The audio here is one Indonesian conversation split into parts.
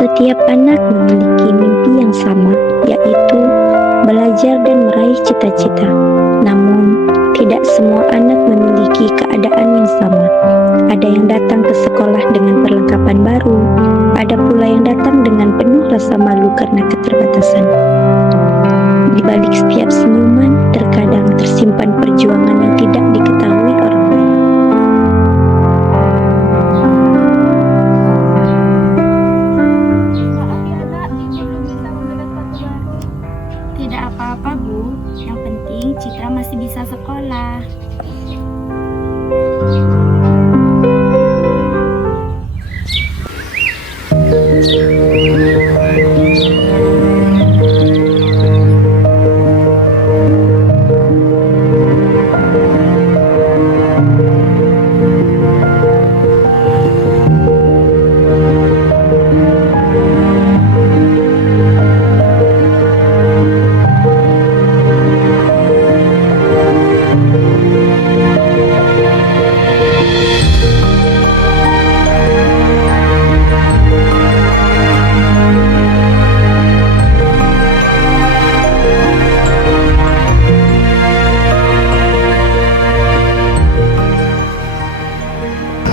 Setiap anak memiliki mimpi yang sama, yaitu belajar dan meraih cita-cita. Namun, tidak semua anak memiliki keadaan yang sama. Ada yang datang ke sekolah dengan perlengkapan baru, ada pula yang datang dengan penuh rasa malu karena keterbatasan. Di balik setiap senyuman, terkadang tersimpan perjuangan yang tidak diketahui orang lain. Tidak apa-apa, Bu. Yang penting Citra masih bisa sekolah.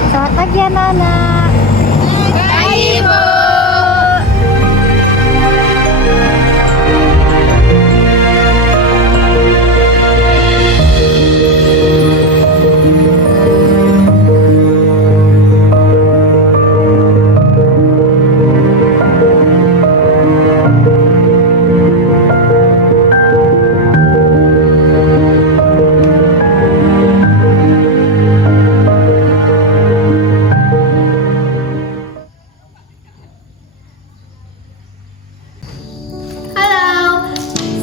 Selamat pagi anak-anak. Pagi, Bu. Halo,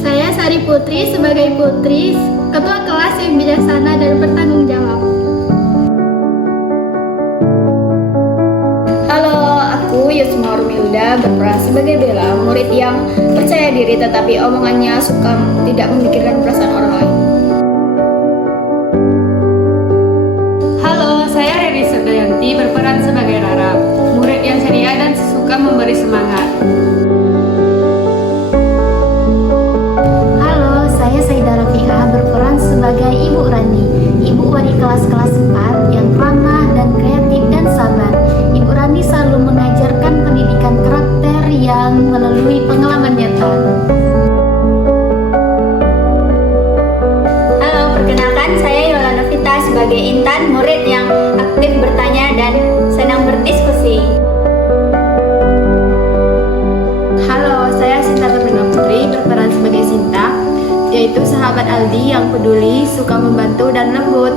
saya Sari Putri sebagai putri ketua kelas yang bijaksana dan bertanggung jawab. Halo, aku Yusma Rumilda berperan sebagai Bella, murid yang percaya diri tetapi omongannya suka tidak memikirkan perasaan orang lain. Halo, saya Riri Surdayanti berperan sebagai Rara, murid yang ceria dan suka memberi semangat. Halo, saya Saida Rafi'ah berperan sebagai Ibu Rani, ibu wali kelas-kelas 4 yang ramah dan kreatif dan sabar. Ibu Rani selalu mengajarkan pendidikan karakter yang melalui pengalaman nyata. Halo, perkenalkan saya Yola Novita sebagai Intan, murid yang aktif bertanya dan senang berdiskusi. Halo, saya Sinta Sabrina Putri berperan sebagai Sinta, yaitu sahabat Aldi yang peduli, suka membantu dan lembut.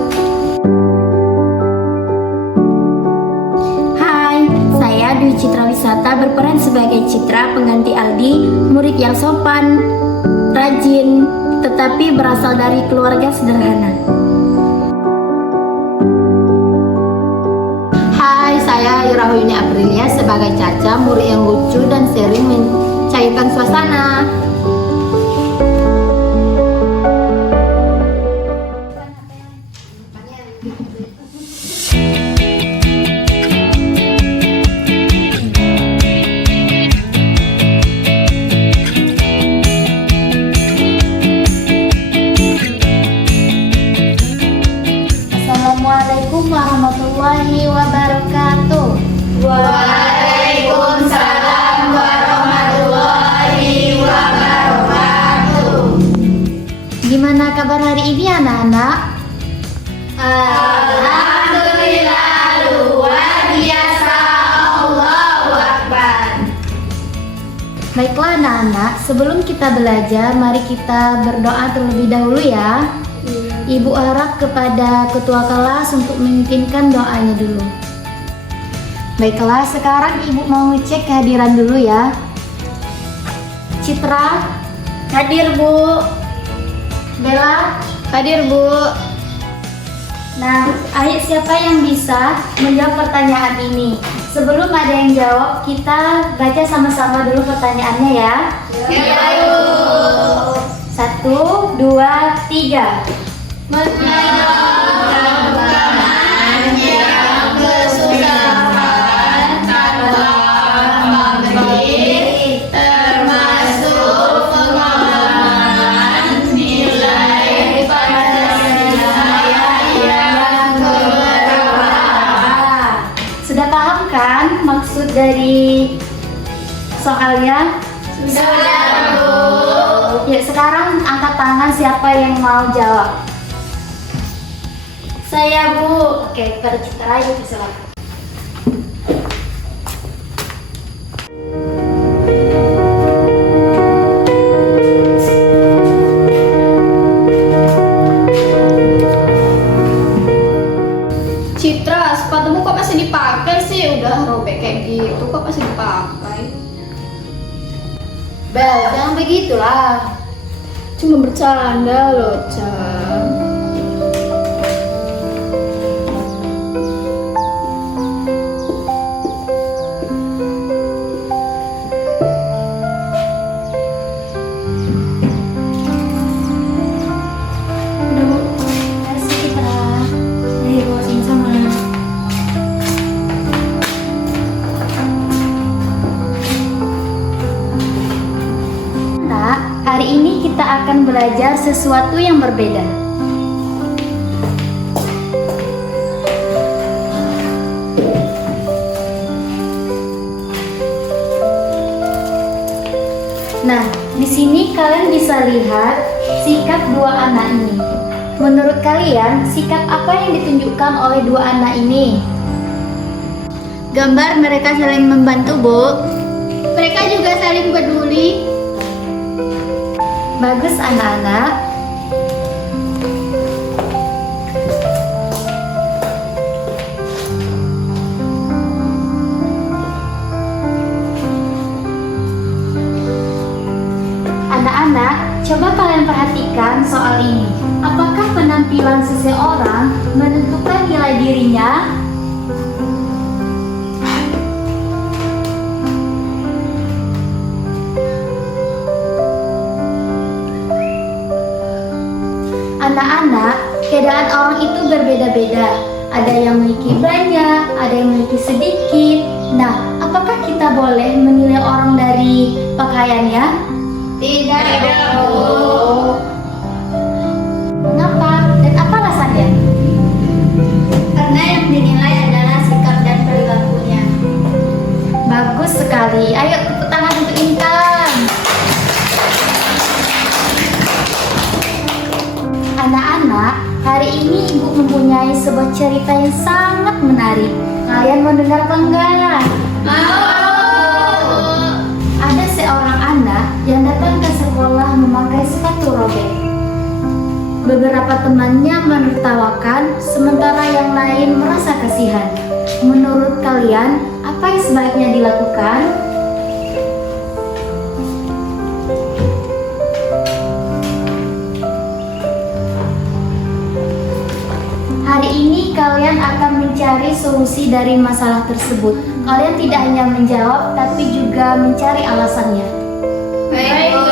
Hai, saya Dwi Citra Wisata berperan sebagai Citra pengganti Aldi, murid yang sopan, rajin, tetapi berasal dari keluarga sederhana. Hai, saya Irahuyuni Aprilia sebagai Caca, murid yang lucu dan sering mencairkan suasana. Assalamualaikum warahmatullahi wabarakatuh. Waalaikumsalam warahmatullahi wabarakatuh. Gimana kabar hari ini anak-anak? Alhamdulillah luar biasa, Allahu Akbar. Baiklah anak-anak, sebelum kita belajar, mari kita berdoa terlebih dahulu ya. Ibu harap kepada ketua kelas untuk memimpinkan doanya dulu. Baiklah, sekarang ibu mau ngecek kehadiran dulu ya. Citra, Hadir, Bu. Bella. Hadir, Bu. Nah, ayo siapa yang bisa menjawab pertanyaan ini? Sebelum ada yang jawab, kita baca sama-sama dulu pertanyaannya ya. Ya, Bu. 1, 2, 3. Menyebabkan yang kesusahan tanpa memberi kan maksud dari soalnya? Sudah, Bu. Ya, sekarang angkat tangan siapa yang mau jawab. Saya, Bu. Oke, pada Citra aja silakan. Citra, sepatumu kok masih dipakai sih? Udah robek kayak gitu, kok masih dipakai? Bel, jangan begitulah. Cuma bercanda loh, Cang. Makasih Citra. Ayo, sama-sama. Nah, hari ini kita akan belajar sesuatu yang berbeda. Nah, di sini kalian bisa lihat sikap dua anak ini. Menurut kalian, sikap apa yang ditunjukkan oleh dua anak ini? Gambar mereka saling membantu, Bu. Mereka juga saling peduli. Bagus anak-anak. Anak-anak, coba kalian perhatikan soal ini. Apakah penampilan seseorang menentukan nilai dirinya? Anak-anak, keadaan orang itu berbeda-beda. Ada yang memiliki banyak, ada yang memiliki sedikit. Nah, apakah kita boleh menilai orang dari pakaiannya? Tidak, Bu. Mengapa? Dan apa alasannya? Karena yang dinilai adalah sikap dan perilakunya. Bagus sekali. Ayo tepuk tangan untuk Intan. Anak-anak, hari ini Ibu mempunyai sebuah cerita yang sangat menarik. Kalian mau dengar apa enggak? Ada seorang anak yang datang ke sekolah memakai sepatu robek. Beberapa temannya menertawakan, sementara yang lain merasa kasihan. Menurut kalian, apa yang sebaiknya dilakukan? Hari ini kalian akan mencari solusi dari masalah tersebut. Kalian tidak hanya menjawab, tapi juga mencari alasannya. Baik, Bu.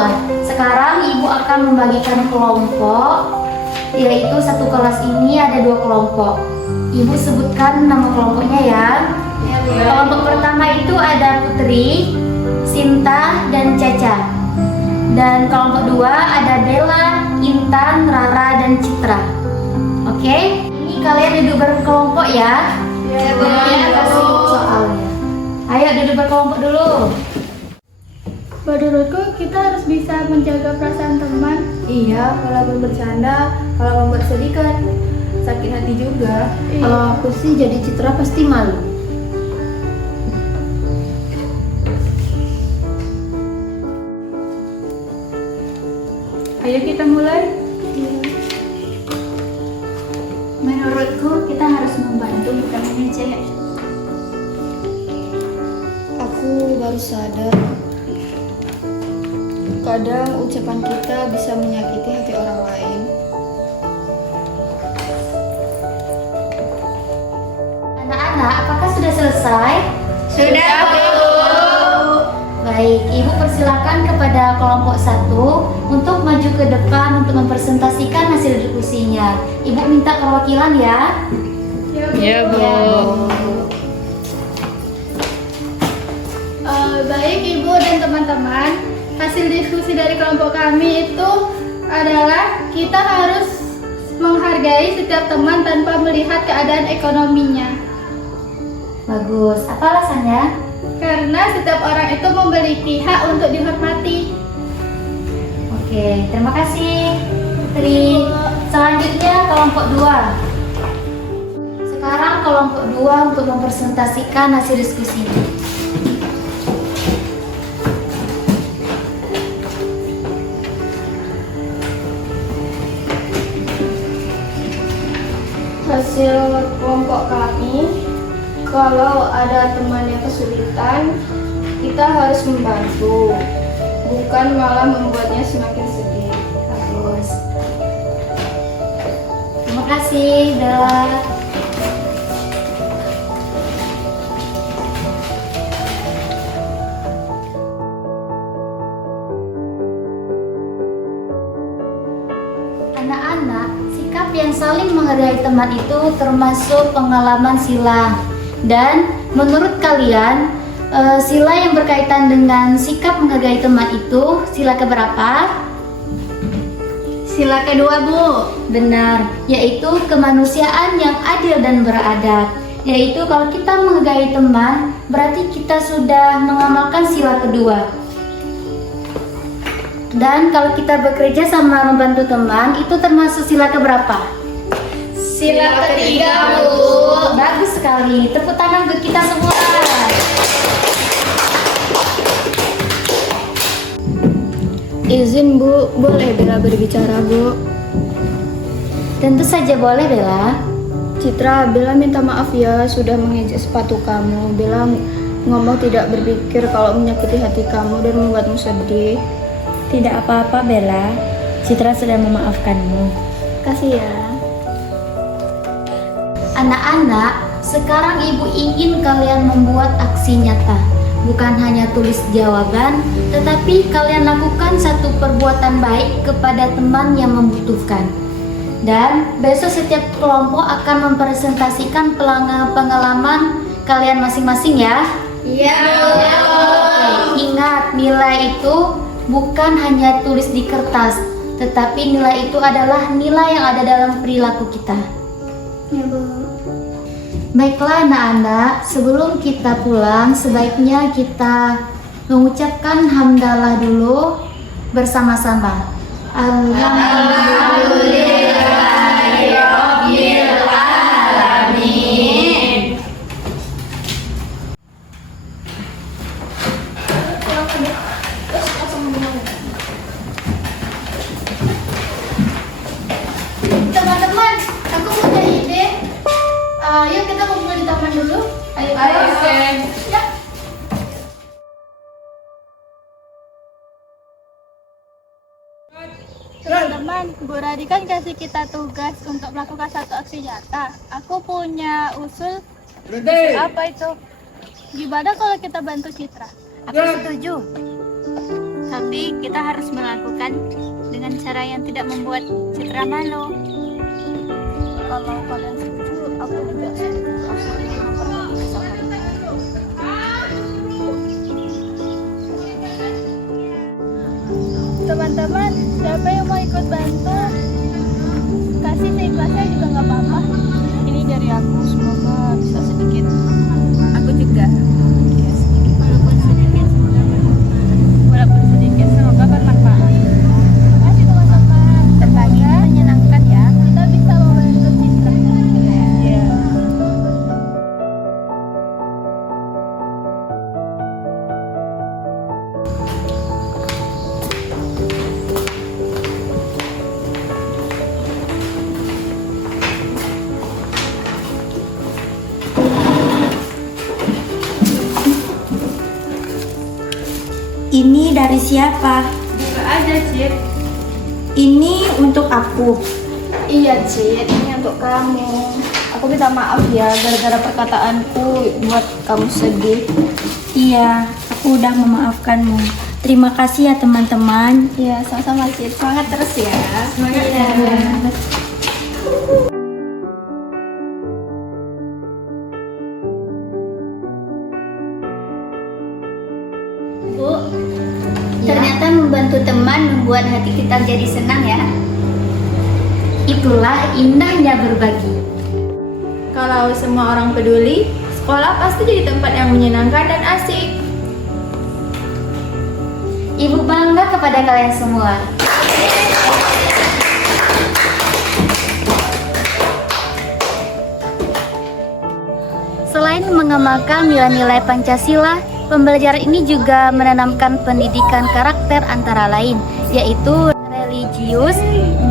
Nah, sekarang Ibu akan membagikan kelompok, yaitu satu kelas ini ada 2 kelompok. Ibu sebutkan nama kelompoknya ya. Kelompok pertama itu ada Putri, Sinta, dan Caca. Dan kelompok 2 ada Bella, Intan, Rara, dan Citra. Oke, ini kalian duduk berkelompok ya. Ya, Bu. Kasih soalnya. Ayo duduk berkelompok dulu. Menurutku kita harus bisa menjaga perasaan teman. Iya, walaupun bercanda, kalau membuat sedih kan sakit hati juga. Kalau aku sih jadi Citra pasti malu. Ayo kita mulai. Menurutku kita harus membantu, bukan mengejek. Aku baru sadar, kadang ucapan kita bisa menyakiti hati orang lain. Anak-anak, apakah sudah selesai? Sudah, Bu. Baik, Ibu persilakan kepada kelompok 1 untuk maju ke depan untuk mempresentasikan hasil diskusinya. Ibu minta perwakilan ya. Ya, Bu. Baik Ibu dan teman-teman, hasil diskusi dari kelompok kami itu adalah kita harus menghargai setiap teman tanpa melihat keadaan ekonominya. Bagus. Apa alasannya? Karena setiap orang itu memiliki hak untuk dihormati. Oke, terima kasih Putri. Selanjutnya kelompok 2. Sekarang kelompok 2 untuk mempresentasikan hasil diskusi. Hasil kelompok kami, kalau ada teman yang kesulitan, kita harus membantu, bukan malah membuatnya semakin sedih. Bagus. Terima kasih, Bella. Anak-anak, sikap yang saling menghargai teman itu termasuk pengalaman sila. Dan menurut kalian, sila yang berkaitan dengan sikap menghargai teman itu sila keberapa? Sila kedua, Bu. Benar, yaitu kemanusiaan yang adil dan beradab. Yaitu kalau kita menghargai teman, berarti kita sudah mengamalkan sila kedua. Dan kalau kita bekerja sama membantu teman, itu termasuk sila keberapa? Sila ketiga, Bu. Bagus sekali, tepuk tangan buat kita semua. Izin Bu, boleh Bella berbicara Bu? Tentu saja boleh, Bella. Citra, Bella minta maaf ya sudah mengejek sepatu kamu. Bella ngomong tidak berpikir kalau menyakiti hati kamu dan membuatmu sedih. Tidak apa-apa Bella, Citra sudah memaafkanmu. Kasih ya. Anak-anak, sekarang ibu ingin kalian membuat aksi nyata. Bukan hanya tulis jawaban, tetapi kalian lakukan satu perbuatan baik kepada teman yang membutuhkan. Dan besok setiap kelompok akan mempresentasikan pengalaman kalian masing-masing ya. Iya. Ingat, nilai itu bukan hanya tulis di kertas, tetapi nilai itu adalah nilai yang ada dalam perilaku kita. Ya, Bu. Baiklah anak-anak, sebelum kita pulang sebaiknya kita mengucapkan hamdalah dulu bersama-sama. Alhamdulillahirabbil alamin. Teman-teman, aku punya ide. Ayo kita kumpul di taman dulu. Ayo. Ya. Teman-teman, Bu Radi kan kasih kita tugas untuk melakukan satu aksi nyata. Aku punya usul. Apa itu? Gimana kalau kita bantu Citra? Aku setuju. Tapi kita harus melakukan dengan cara yang tidak membuat Citra malu. Kalau kalian setuju, aku juga setuju. Aku ingin memperbaiki kesalahan. Teman-teman, siapa yang mau ikut bantu? Kasih seikhlasnya juga nggak apa-apa. Ini dari aku, semoga bisa sedikit. Aku juga. Ya, sedikit. Walaupun sedikit, semoga bermanfaat. Terima kasih teman-teman. Berbagi menyenangkan ya. Kita bisa membantu Citra. Iya. Ini dari siapa? Buka aja, Cit. Ini untuk aku. Iya, Cid, ini untuk kamu. Aku minta maaf ya gara-gara perkataanku buat kamu sedih. Iya, aku udah memaafkanmu. Terima kasih ya teman-teman. Iya, sama-sama Cid. Semangat terus ya. Semangat Iya. ya. Bu, ternyata membantu teman membuat hati kita jadi senang ya. Itulah indahnya berbagi. Kalau semua orang peduli, sekolah sekolah pasti jadi tempat yang menyenangkan dan asik. Ibu bangga kepada kalian semua. Selain mengamalkan nilai-nilai Pancasila, pembelajaran ini juga menanamkan pendidikan karakter antara lain, yaitu religius,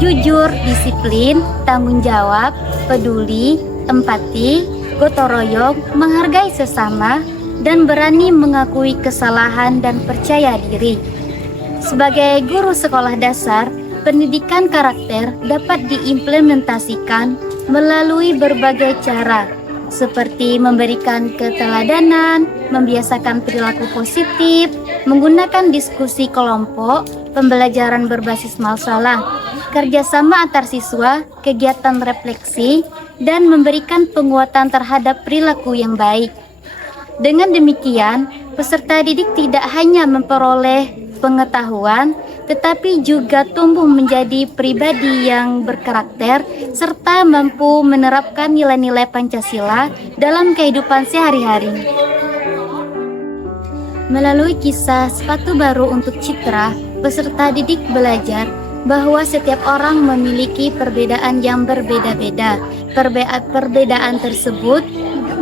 jujur, disiplin, tanggung jawab, peduli, empati, gotong royong, menghargai sesama, dan berani mengakui kesalahan dan percaya diri. Sebagai guru sekolah dasar, pendidikan karakter dapat diimplementasikan melalui berbagai cara, seperti memberikan keteladanan, membiasakan perilaku positif, menggunakan diskusi kelompok, pembelajaran berbasis masalah, kerjasama antar siswa, kegiatan refleksi, dan memberikan penguatan terhadap perilaku yang baik. Dengan demikian, peserta didik tidak hanya memperoleh pengetahuan, tetapi juga tumbuh menjadi pribadi yang berkarakter serta mampu menerapkan nilai-nilai Pancasila dalam kehidupan sehari-hari. Melalui kisah Sepatu Baru untuk Citra, peserta didik belajar bahwa setiap orang memiliki perbedaan yang berbeda-beda. Perbedaan tersebut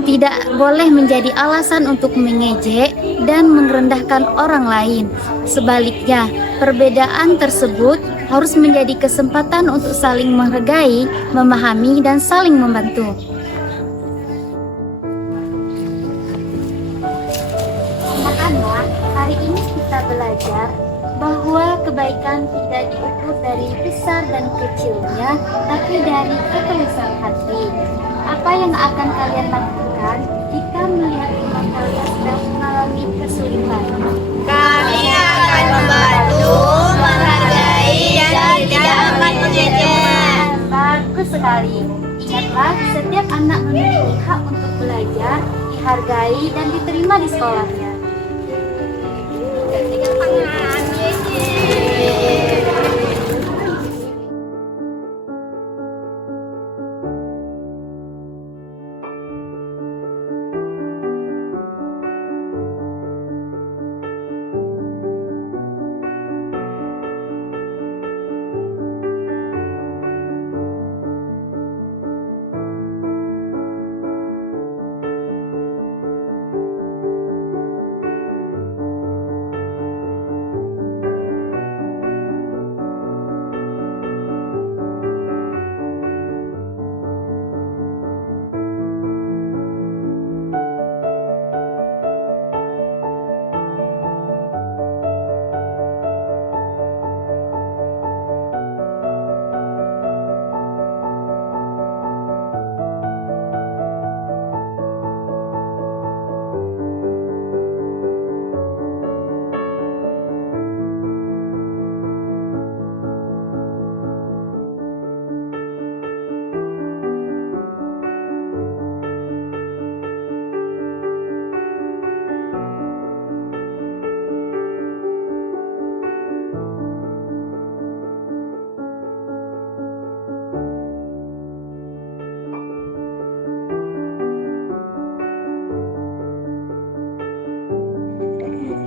tidak boleh menjadi alasan untuk mengejek dan merendahkan orang lain. Sebaliknya, perbedaan tersebut harus menjadi kesempatan untuk saling menghargai, memahami, dan saling membantu. Anak-anak, hari ini kita belajar bahwa kebaikan tidak diukur dari besar dan kecilnya, tapi dari ketulusan hati. Apa yang akan kalian lakukan jika melihat teman kalian sedang mengalami kesulitan? Kami akan membantu, menghargai, dan tidak akan mengejek. Bagus sekali. Ingatlah, setiap anak memiliki hak untuk belajar, dihargai, dan diterima di sekolahnya.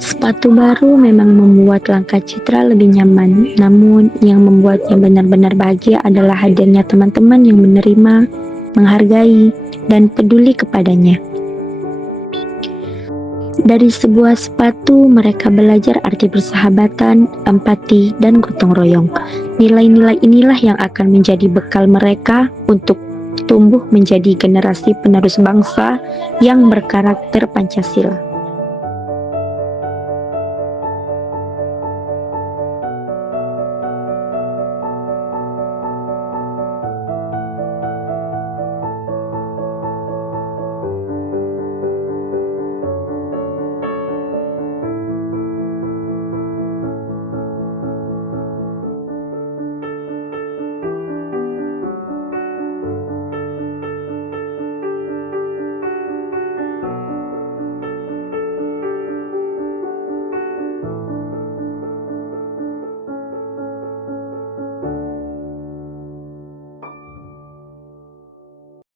Sepatu baru memang membuat langkah Citra lebih nyaman, namun yang membuatnya benar-benar bahagia adalah hadirnya teman-teman yang menerima, menghargai, dan peduli kepadanya. Dari sebuah sepatu, mereka belajar arti persahabatan, empati, dan gotong royong. Nilai-nilai inilah yang akan menjadi bekal mereka untuk tumbuh menjadi generasi penerus bangsa yang berkarakter Pancasila.